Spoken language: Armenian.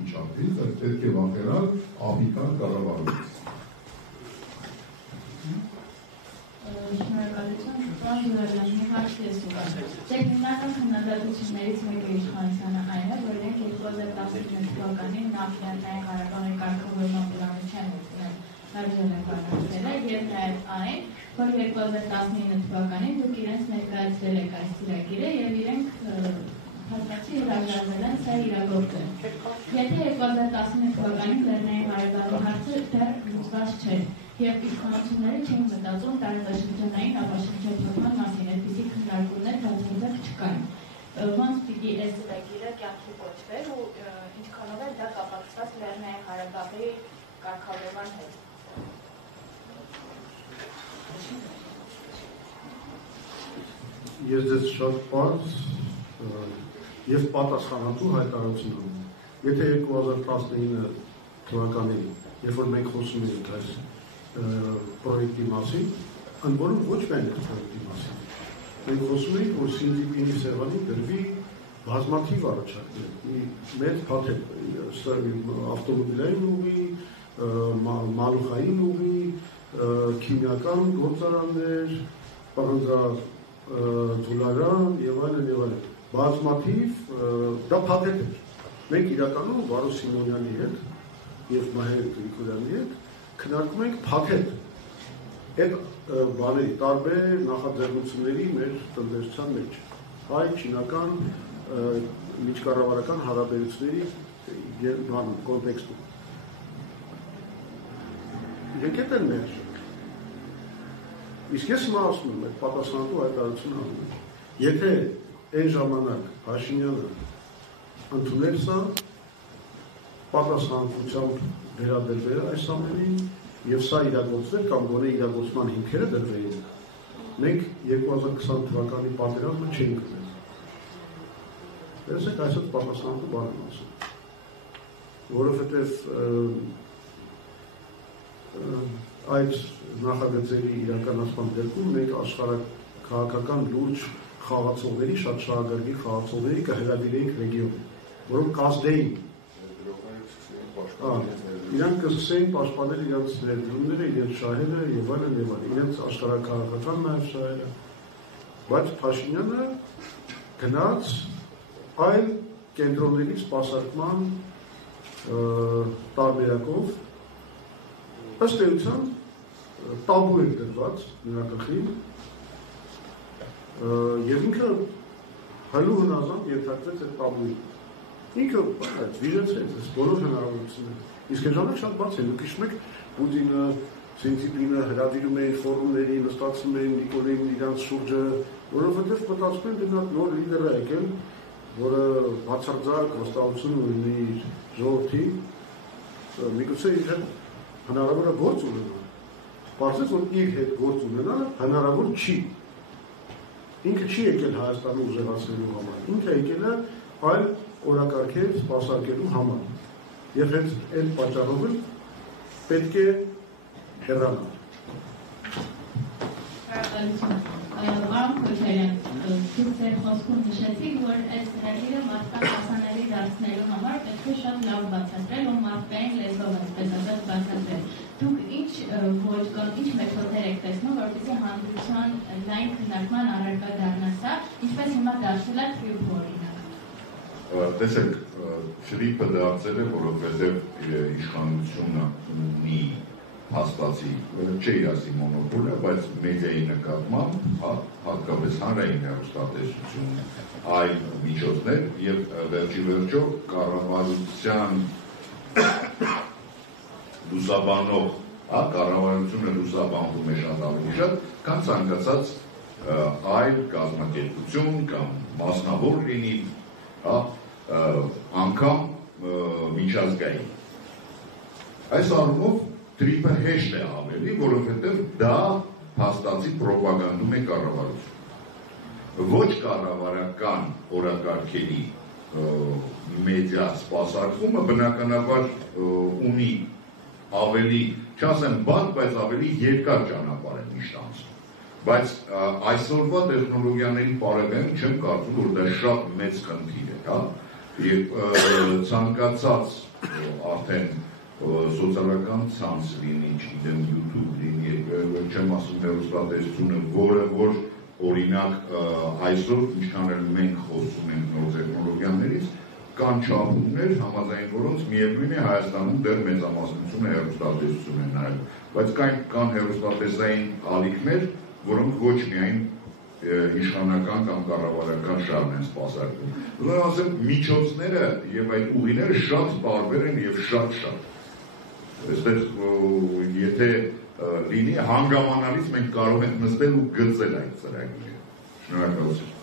կարգի չափից, այդ պետք է վախենալ Աֆրիկան կառավարությունից։ Շնորհակալություն, պարոն Զուրաբյան, մի հարց ես ուղղել։ Տեխնիկական քննադատություններից մեկը իշխանությանը այն է, որ իրենք 2015 թվականին Աֆրիկայի Ղարաբաղի կարգավորման պլանության արժան են բանակցել եւ նաեւ այն, որ 2019 թվականին դուք իրենց ներկայացրել եք այս ծրագիրը եւ իրենք հաստատի հրաժարվել են սա իրագործել։ Եթե 2019 թվականին Լեռնային Ղարաբաղի հարցը դեռ լուծված չէր եւ իշխանությունները չէին մտածում տարածաշրջանային ապաշրջափակման մասին, այդպիսի քննարկումներ դարձյալ չկային։ Ոնց պիտի այս ծրագիրը կյանքի կոչվեր ու ինչքանով է դա կապակցված Լեռնային Ղարաբաղի կարգավորման հետ։ Ես ձեզ շատ պարզ եւ պատասխանատու հայտարարություն ունեմ։ Եթե 2019 թվականին, երբ որ մենք խոսում էինք այս պրոյեկտի մասին, ընդ որում ոչ միայն այս պրոյեկտի մասին, մենք խոսում էինք, որ Սինդիպինի սեղանին դրվի բազմաթիվ առաջարկներ, մեծ փաթեթ, ավտոմոբիլային ուղի, մալուխային ուղի, քիմիական գործարաններ, պղնձաձուլարան եւ այլն, բազմաթիվ դա փաթեթ էր։ Մենք իրականում Վարո Սիմոնյանի հետ եւ Մահեր Գրիգորյանի հետ քննարկում ենք փաթեթ այդ բաների տարբեր նախաձեռնությունների մեր տնտեսության մեջ հայ չինական միջկառավարական հարաբերությունների կոնտեքստում եկեք են մեր իսկ ես հիմա ասում եմ այդ պատասխանատու հայտարարությունը անում եմ եթե այն ժամանակ Փաշինյանը ընդունել սա պատասխանատվությամբ վերաբերվել այս ամենին եւ սա իրագործվել կամ գոնե իրագործման հիմքերը դրվեին մենք 2020 թվականի պատերազմը չէինք ունենա Տեսեք այսօր պատասխանատու բան եմ ասում որովհետեւ այդ նախագծերի իրականացման դեպքում մենք աշխարհաքաղաքական լուրջ խաղացողների շատ շահագրգիռ խաղացողների կհրավիրեինք ռեգիոն որոնք կազդեին իրանք կսկսեին պաշտպանել իրենց ներդրումները, իրենց շահերը եւ այլն, իրենց աշխարհաքաղաքական նաեւ շահերը, բայց Փաշինյանը գնաց այլ կենտրոնների սպասարկման տարբերակով ըստ էության տաբու էր դրված նրա գլխին եւ ինքը հալու հնազանդ ենթարկվեց այդ տաբուին ինքը վիճեցրեց այս բոլոր հնարավորությունները իսկ այդ ժամանակ շատ բաց է դուք հիշում եք Պուտինը Սինտիպինը հրավիրում էին ֆորումների նստացում էին Նիկոլային իրանց շուրջը որովհետեւ մտածում են դրանք նոր լիդեր է եկել որը բացարձակ վստահություն ունի ժողովրդի միգուցե իր հնարավոր է գործ ունենա պարզեց որ իր հետ գործ ունենա հնարավոր չի ինքը չի եկել Հայաստանը ուժեղացնելու համար ինքը եկել է այլ օրակարգեր սպասարկելու համար եւ հենց այդ պատճառով պետք է հեռանալ Պարոն Քոչարյան, դուք ձեր խոսքում նշեցիք, որ այս ծրագիրը մարդկանց հասանելի դարձնելու համար պետք է շատ լավ բացատրել ու մարդկային լեզվով այսպես ասած բացատրել։ Դուք ինչ ոճ կամ ինչ մեթոդներ եք տեսնում, որպեսզի հանրության լայն քննարկման առարկա դառնա սա, ինչպես հիմա դարձել է Թրիփ օրինակ։ Տեսեք, Թրիփը դարձել է, որովհետև իշխանությունը ունի հաստացի, չի ասի մոնոպոլը, բայց մեդիայի նկատմամբ, հատկապես հանրային հեռուստատեսություն այլ միջոցներ եւ վերջի վերջո կառավարության լուսաբանող, կառավարությունը լուսաբանվում է շատ ավելի շատ, քան ցանկացած այլ կազմակերպություն կամ մասնավոր լինի, անգամ միջազգային։ Այս առումով Թրիփը հեշտ է ավելի, որովհետև դա հաստատի պրոպագանդում է կառավարություն։ Ոչ կառավարական օրակարգերի մեդիա սպասարկումը բնականաբար ունի ավելի, չասեմ բան, բայց ավելի երկար ճանապարհ է միշտ անցնում։ Բայց այսօրվա տեխնոլոգիաների բարելավմամբ չեմ կարծում, որ դա շատ մեծ խնդիր է, եւ ցանկացած արդեն սոցիալական ցանց լինի, չգիտեմ, YouTube լինի, չեմ ասում հեռուստատեսությունը, որը որ օրինակ այսօր ինչքան էլ մենք խոսում ենք նոր տեխնոլոգիաներից, կան չափումներ, համաձայն որոնց միևնույն է Հայաստանում դեռ մեծամասնությունը հեռուստատեսություն են նայում, բայց կան հեռուստատեսային ալիքներ, որոնք ոչ միայն իշխանական կամ կառավարական շահն են սպասարկում։ Ուզում եմ ասեմ, միջոցները եւ այդ ուղիները շատ տարբեր են եւ շատ։ Այստեղ եթե լինի հանգամանալից մենք կարող ենք նստել ու գծել այդ ծրագիրը։ Շնորհակալություն։